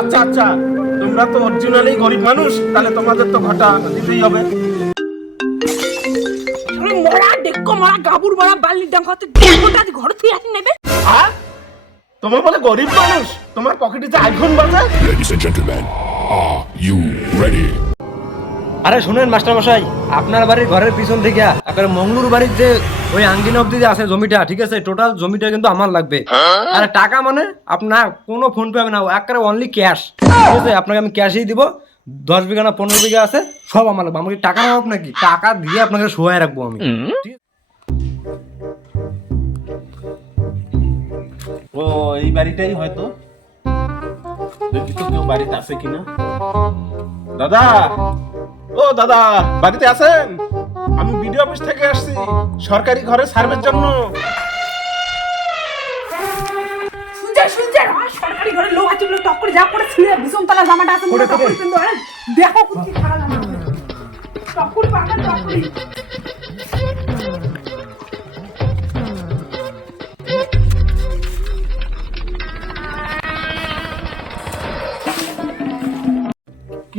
আচ্ছা আচ্ছা। তোমরা তো অরিজিনালি গরিব মানুষ তাহলে তোমাদের তো ঘটা দিতেই হবে। মরা দেখো মরা গাবুর মরা বালি ডাঙ্গাতে ঘর থেকে আসি নেবে? হ্যাঁ? তোমার বলে গরিব মানুষ তোমার পকেটে যে আইফোন বাজে? Ladies and gentlemen, are you ready? আরে শুনেন মাস্টার মশাই আপনার বাড়ির ঘরের পিছন থেকে একবারে মঙ্গলুর বাড়ির যে ওই আঙ্গিনা অব্দি যে আছে জমিটা ঠিক আছে টোটাল জমিটা কিন্তু আমার লাগবে। আর টাকা মানে আপনার কোনো ফোন পে হবে না একবারে অনলি ক্যাশ ঠিক আছে আপনাকে আমি ক্যাশই দিব দশ বিঘা না পনেরো বিঘা আছে সব আমার লাগবে। আমাকে টাকা না হোক নাকি? টাকা দিয়ে আপনাকে শোয়াই রাখব আমি। ও এই বাড়িটাই হয়তো। দেখি তো কেউ বাড়িতে আছে কিনা। দাদা! ও দাদা বাড়িতে আছেন? আমি বিডিও অফিস থেকে আসছি সরকারি ঘরে সার্ভের জন্য। আমার সরকারি ঘরে লোক আছে টক করে যা করে ছিঁড়ে ভীষণ তলা জামাটা আছে টক করে কিন্তু আরে দেখো কুচি খারাপ টকুর পাকা টক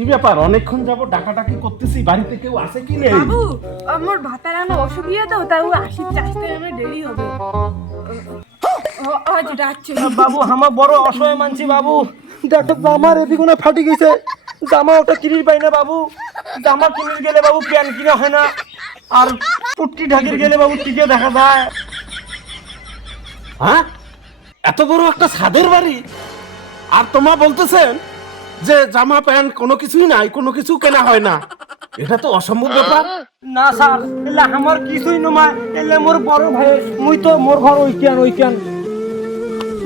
কি ব্যাপার? অনেকক্ষণ যাব ডাকাডাকি করতেছি বাড়িতে কেউ আছে কি নেই? বাবু আমার ভাতার আনা অসুবিধা তো তাই ও আশির চাষতে আমার দেরি হবে। ও বাবু আমার বড় অসহায় মানছি বাবু। দেখো জামার এদিকে ফাটি গেছে। জামা ওটা কিনির পাই না বাবু। জামা কিনির গেলে বাবু প্যান্ট কিনা হয় না। আর পুট্টি ঢাকির গেলে বাবু টিকে দেখা যায়। হ্যাঁ? এত বড় একটা ছাদের বাড়ি? আর তোমা বলতেছেন যে জামা প্যান্ট কোনো কিছুই নাই কোনো কিছু কেনা হয় না। এটা তো অসম্ভব ব্যাপার। না স্যার এলে আমার কিছুই নমায়। এলে মোর বড় ভাই মুই তো মোর ঘর ওইখান ওইখান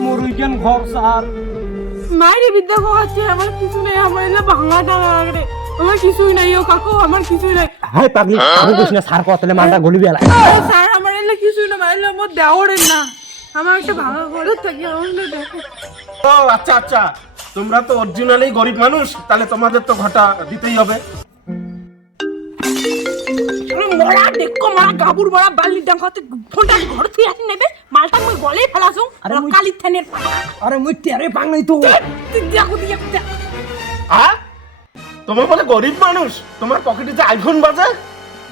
মোর ওইখান ঘর স্যার। মায়ের বিদ্যা আছে আমার কিছু নেই আমার এলে ভাঙা টাঙা রে আমার কিছুই নাই ও কাকু আমার কিছুই নাই। হাই পাগলি আমি কইছ না স্যার কথা মালটা গলি বেলা স্যার আমার এলে কিছুই না মাইলে আমার দেওয়ারের না। আমার একটা ভাঙা ঘর থাকি আমার দেখো। ও আচ্ছা আচ্ছা। তোমরা তো অরিজিনালি গরিব মানুষ তাহলে তোমাদের তো ঘটা দিতেই হবে। আরে মরা দেখো মরা গাবুর মরা বালি ডাঙ্গাতে ফোনটা ঘর থেকে আসি নেবে মালটা মই গলেই ফেলাছো আর কালি থানের আরে মুই তেরে পাং নাই তো। দেখো দেখো আ? তোমার বলে গরিব মানুষ তোমার পকেটে যে আইফোন বাজে?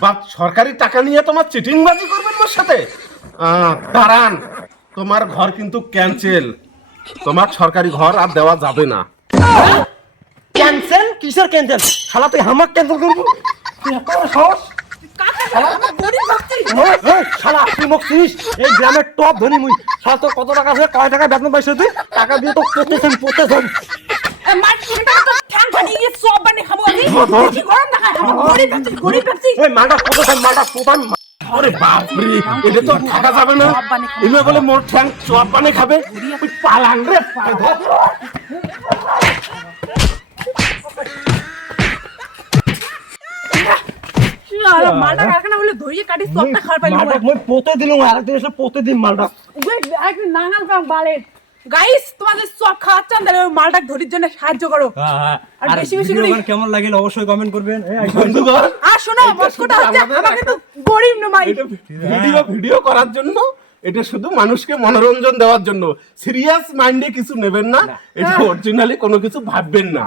বা সরকারি টাকা নিয়ে তোমার চিটিং বাজি করবেন ওর সাথে? দাঁড়ান তোমার ঘর কিন্তু ক্যান্সেল তোমার সরকারি ঘর আর দেওয়া যাবে না। ক্যান্সেল কিসের ক্যান্সেল শালা তুই হামাক ক্যান্সেল করব? তুই এত বড় সাহস? শালা তুই মোক চিনিস? এই গ্রামের টপ ধনী মুই। শালা তোর কত টাকা আছে? কয় টাকা বেতন পাইছিস তুই? টাকা দিয়ে তো পোতেছেন পোতেছেন মার ফোনটা তো ঠ্যাং ফাটিয়ে গিয়ে সব বানি খাব আমি বেশি গরম না খাই আমার গরিব ভাবছি গরিব ভাবছি ওই মালটা পোতেছেন মালটা পোতান আরে বাপরে এটা তো থাকা যাবে না। এমনি বলে মোর ঠ্যাং চপ পানে খাবে। পালাং রে মালটা রাখা কারখানা হলে ধরিয়ে কাটি সবটা খাওয়ার পাইলো মালটা মই পোতে দিলাম আরেকদিন এসে পোতে দিম মালটা। একদিন নাঙাল কাম বালের। গাইস তোমাদের সব খাওয়াচ্ছেন তাহলে ধরির জন্য সাহায্য করো। আর আর বেশি বেশি করে- কেমন লাগেল অবশ্যই কমেন্ট করবেন। বন্ধুগণ আর শোনো মস্কোটা হচ্ছে আমাকে তো গরিব নমাই ভিডিও ভিডিও করার জন্য এটা শুধু মানুষকে মনোরঞ্জন দেওয়ার জন্য। সিরিয়াস মাইন্ডে কিছু নেবেন না এটা অরিজিনালি কোনো কিছু ভাববেন না।